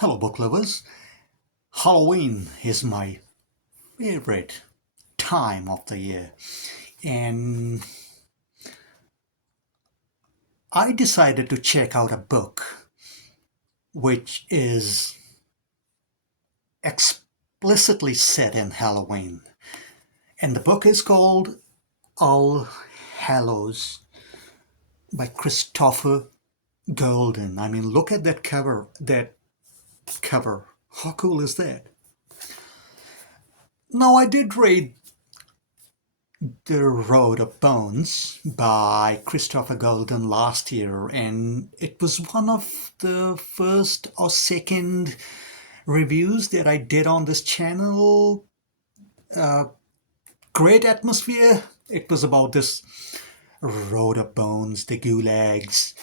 Hello, book lovers. Halloween is my favorite time of the year, and I decided to check out a book which is explicitly set in Halloween. And the book is called All Hallows by Christopher Golden. I mean, look at that cover. That cover. How cool is that? Now, I did read The Road of Bones by Christopher Golden last year, and it was one of the first or second reviews that I did on this channel. Great atmosphere. It was about this road of bones, the gulags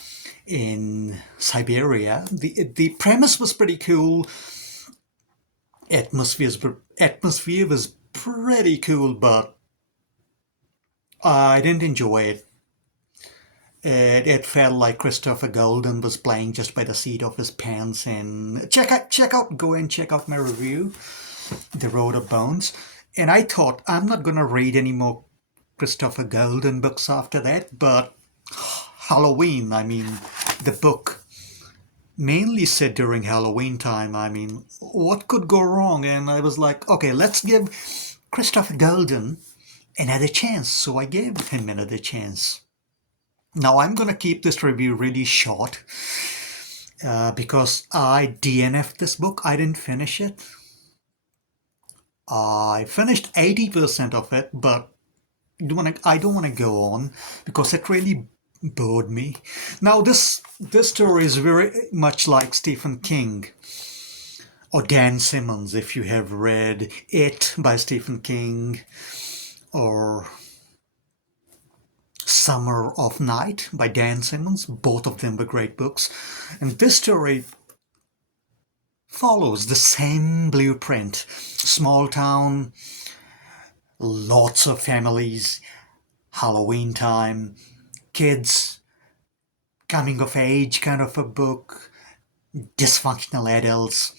in Siberia. The premise was pretty cool. Atmosphere was pretty cool, but I didn't enjoy it. It felt like Christopher Golden was playing just by the seat of his pants. And go and check out my review, The Road of Bones. And I thought I'm not gonna read any more Christopher Golden books after that. But Halloween, I mean, the book mainly set during Halloween time. I mean, what could go wrong? And I was like, okay, let's give Christopher Golden another chance. So I gave him another chance. Now I'm gonna keep this review really short because I DNF'd this book. I didn't finish it. I finished 80% of it, but I don't want to go on because it really bored me. Now this story is very much like Stephen King or Dan Simmons, if you have read It by Stephen King, or Summer of Night by Dan Simmons. Both of them were great books. And this story follows the same blueprint. Small town, lots of families, Halloween time, kids, coming of age kind of a book, dysfunctional adults,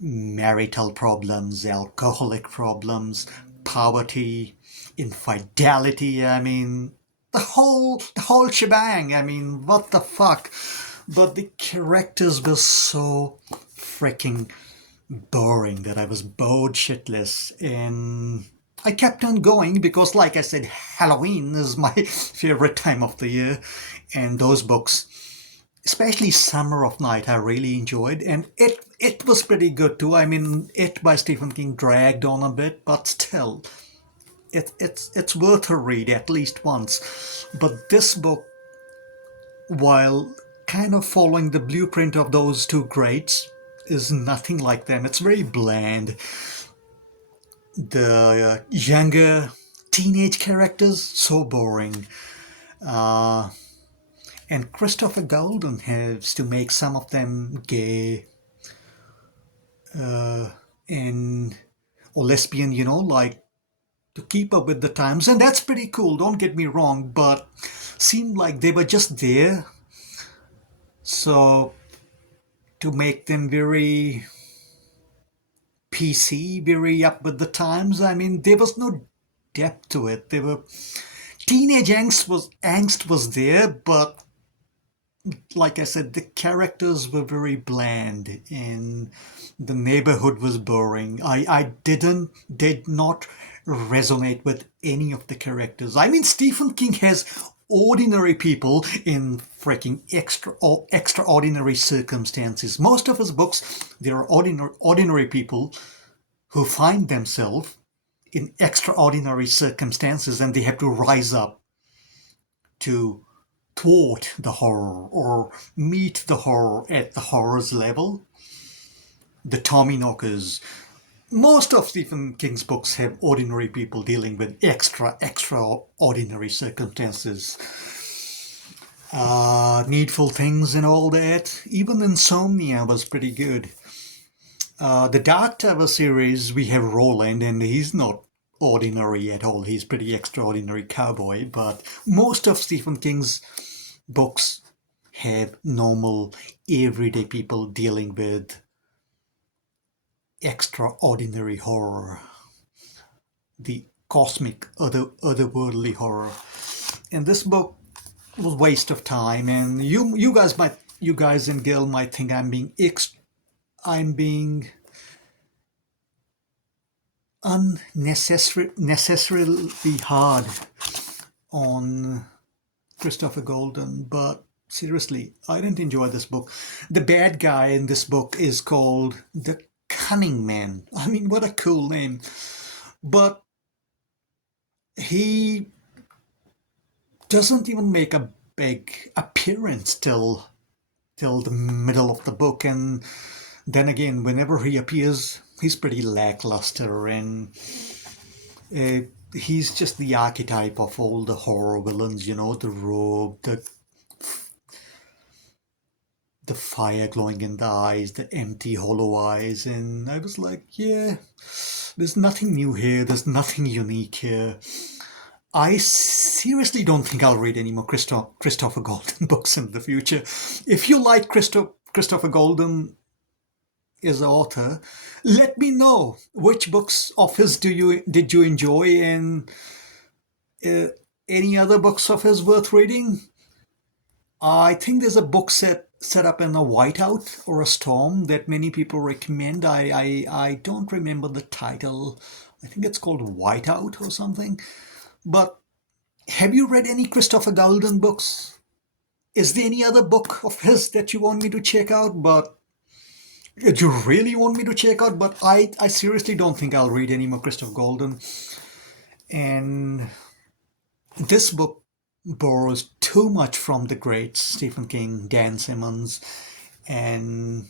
marital problems, alcoholic problems, poverty, infidelity. I mean, the whole shebang. I mean, what the fuck? But the characters were so freaking boring that I was bored shitless, and I kept on going because, like I said, Halloween is my favorite time of the year, and those books, especially Summer of Night, I really enjoyed, and it was pretty good too. I mean, It by Stephen King dragged on a bit, but still, it's worth a read at least once. But this book, while kind of following the blueprint of those two greats, is nothing like them. It's very bland. The younger teenage characters, so boring. Uh, and Christopher Golden has to make some of them gay and or lesbian, like to keep up with the times, and that's pretty cool. Don't get me wrong, but seemed like they were just there. So to make them very PC, very up with the times, I mean, there was no depth to it. There were teenage angst was there, but like I said, the characters were very bland and the neighborhood was boring. I did not resonate with any of the characters. I mean, Stephen King has ordinary people in freaking extraordinary circumstances. Most of his books, there are ordinary people who find themselves in extraordinary circumstances and they have to rise up to thwart the horror or meet the horror at the horror's level. The Tommyknockers. Most of Stephen King's books have ordinary people dealing with extraordinary circumstances. Needful Things and all that. Even Insomnia was pretty good. The Dark Tower series, we have Roland, and he's not ordinary at all. He's pretty extraordinary cowboy, but most of Stephen King's books have normal, everyday people dealing with extraordinary horror, the cosmic, otherworldly horror. And this book was a waste of time. And you guys and Gil might think I'm being necessarily hard on Christopher Golden, but seriously, I didn't enjoy this book. The bad guy in this book is called the Cunning Man. I mean, what a cool name. But he doesn't even make a big appearance till the middle of the book, and then again, whenever he appears, he's pretty lackluster, and uh, he's just the archetype of all the horror villains, the robe, the fire glowing in the eyes, the empty hollow eyes, and I was like, yeah, there's nothing new here, there's nothing unique here. I seriously don't think I'll read any more Christopher Golden books in the future. If you like Christopher Golden as an author, let me know which books of his did you enjoy, and uh, any other books of his worth reading. I think there's a book set up in a whiteout or a storm that many people recommend. I don't remember the title. I think it's called Whiteout or something. But have you read any Christopher Golden books? Is there any other book of his that you want me to check out? But that you really want me to check out? But I seriously don't think I'll read any more Christopher Golden. And this book borrows too much from the greats Stephen King, Dan Simmons, and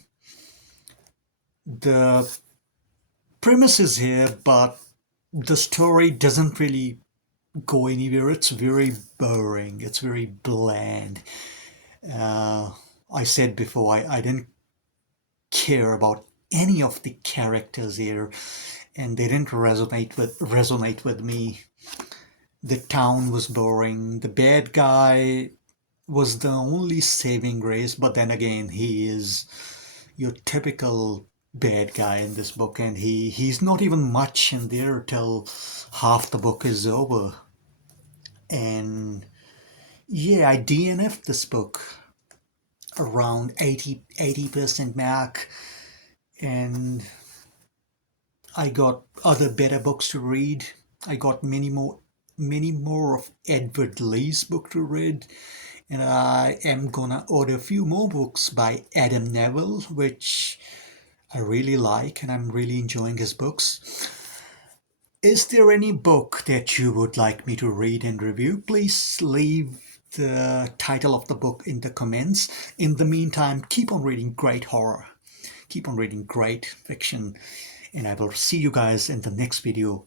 the premise is here, but the story doesn't really go anywhere. It's very boring. It's very bland. Uh, I said before, I didn't care about any of the characters here, and they didn't resonate with me. The town was boring. The bad guy was the only saving grace, but then again, he is your typical bad guy in this book, and he's not even much in there till half the book is over. And yeah, I DNF'd this book around 80% mark, and I got other better books to read. I got many more of Edward Lee's book to read, and I am gonna order a few more books by Adam Neville, which I really like, and I'm really enjoying his books. Is there any book that you would like me to read and review? Please leave the title of the book in the comments. In the meantime, keep on reading great horror, keep on reading great fiction, and I will see you guys in the next video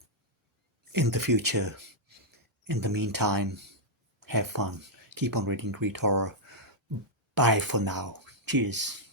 in the future. In the meantime, have fun, keep on reading great horror. Bye for now. Cheers.